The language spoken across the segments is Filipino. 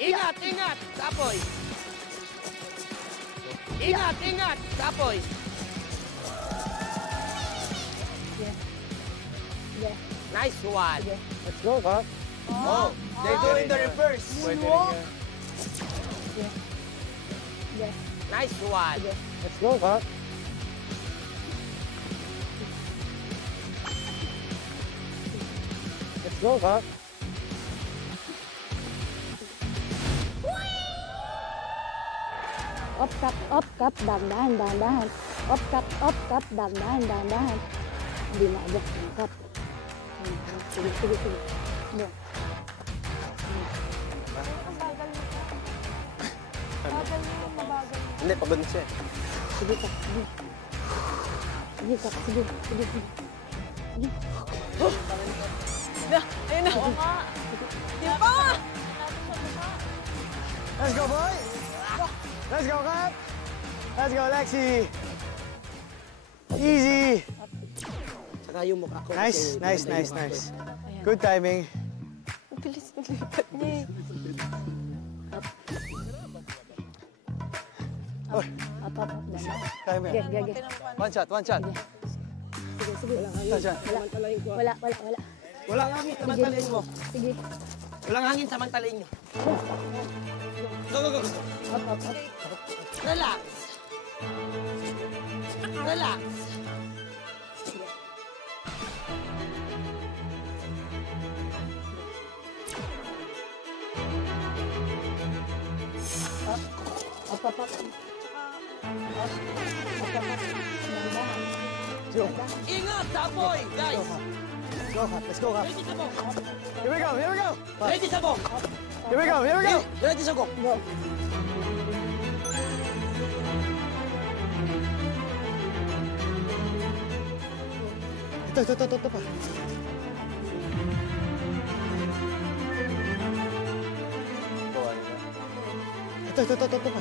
Ingat, ingat! Tapoy! Ingat, ingat! Tapoy! Yeah. Yeah. Nice one! Yeah. Let's go, Kap. Oh, they're doing the reverse. Moonwalk. Yeah. Yeah. Nice one. Yeah. Let's go, Kap. Let's go, Kap. Up, cup, dahan-dahan. Up, cup, dahan-dahan. Hindi na agad ang cup. Sige. Yeah. Hindi, pagod siya. Sige, Kap. Sige. Ayun na. Di pa! Let's go, boy! Let's go, Kap! Let's go, Lexi! Easy! Saka yung mukha ko. Nice. Good timing. Ang bilis ng lipat niya eh. Oh, Up, dahan. kaya mo yan. Ge. One shot. Sige. One shot. Wala. Walang hangin, samantalain mo. Sige. Walang hangin, samantalain nyo. Go. Up. Relax. Relax. Up. Go. Ingat, tapoy, guys. Let's go, Kap. Ready sa bong. Here we go. Ready sa bong. Here we go. Ready sa bong. Go. Ito pa. Ito pa.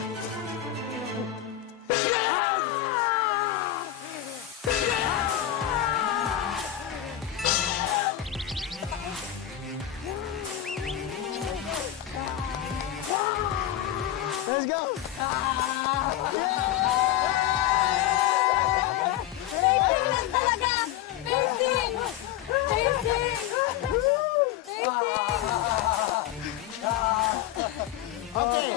Let's go! Pacing lang talaga! Pacing! Okay.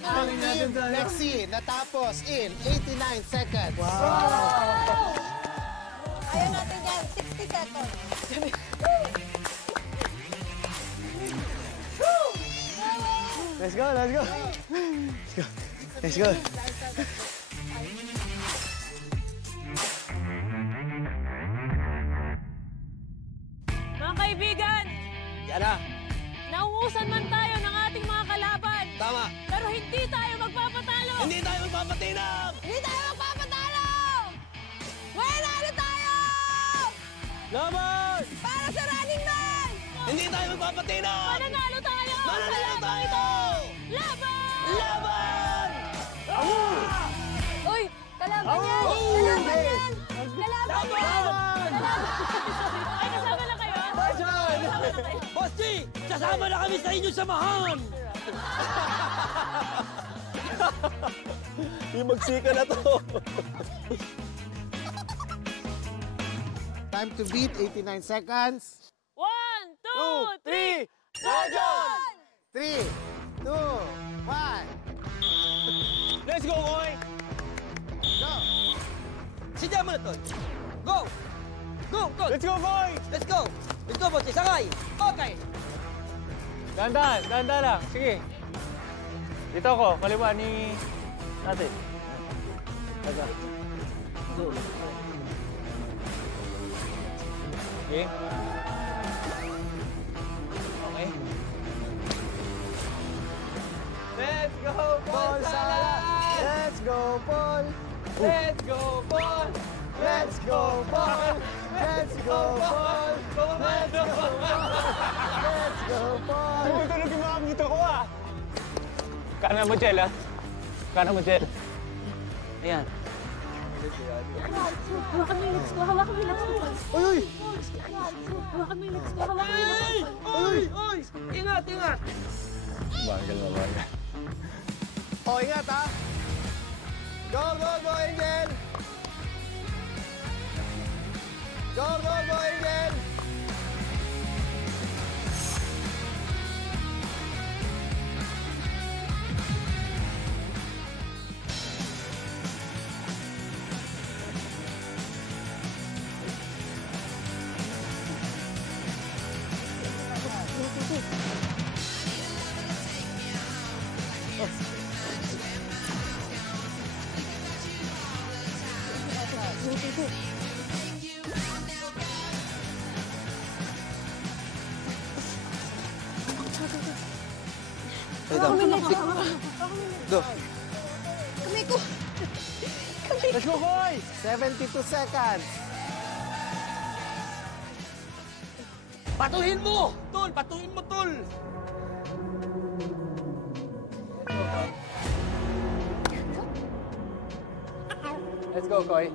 Ang team Lexi natapos in 89 seconds. Ayaw natin dyan, 60 seconds. Let's go. Mga kaibigan, Yan na. nauusan man tayo ng ating mga kalaban. Tama. Pero hindi tayo magpapatalo! Hindi tayo magpapatinag. Hindi tayo magpapatalo! Mananalo tayo! Laban! Para sa Running Man! Hindi tayo magpapatinag. Mananalo tayo! Mananalo Sa labang tayo! ito! Laban! Laban! Uy! Kalaban yan! Kalaban yan! Kalaban yan! Ay, kasama na kayo? Boss G, kasama na kami sa inyong samahan. Yung magsika na to. Time to beat, 89 seconds. 1, 2, 3! Rajon! 3, 2, 1, Let's go, boy! go! Sidya mo na, Tol. Go! Go, Tol! Let's go, boy! Let's go! Let's go, Boss G. Sakay! Okay! Dahan lang. Sige. Dito ako, kaliwa ni natin. Taga. Okay. Okay. Let's go, Paul Sala! Let's go, Paul! Let's go, Paul! Let's go, Paul! Let's go, Paul! Let's go, Paul! Let's go, Paul! Tulog yung mga dito ko, ah! Kanan mo, Jel, ah. Kanan mo, Jel. Ayan. Hawakan mo yung legs ko. Hawakan mo yung legs ko. Uy! Hawakan mo yung legs ko. Hawakan mo yung legs ko. Oy! Oy! Ingat, ingat! Mabagal. O, ingat ha. Go, Angel. Go, Angel. Go. Kamay ko. Let's go, boys. 72 seconds. Patuhin mo! Tol, patuhin mo, tol! Let's go, Koy.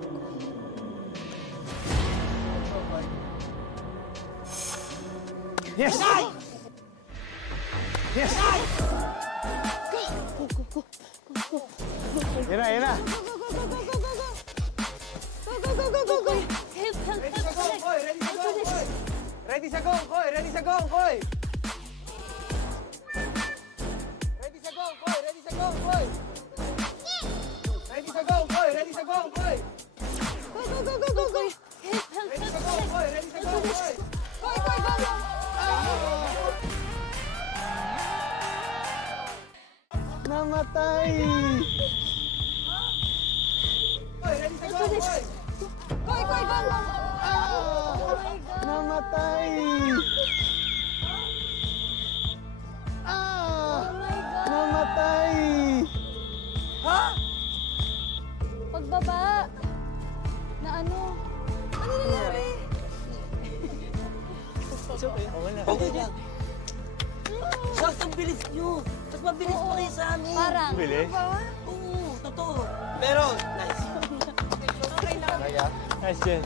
Yes! Yes! Yan na. Help. Ready sa go, Koy! Ready sa go, Koy! Ready sa go, Koy! Ready sa go, Koy! Ready sa go, Koy! Ready sa go, Koy! Ready sa go, Koy! Ready sa go, Koy! Namatay! Koy, ready sa go, Koy! Namatay! Namatay! Ha? Pagbaba. Na ano? Ano nangyari? Okay lang. Shucks, ang bilis nyo. Mas mabilis pa kayo sa amin. Parang. Bilis? Oo, totoo. Pero, nice. Nice, Jen.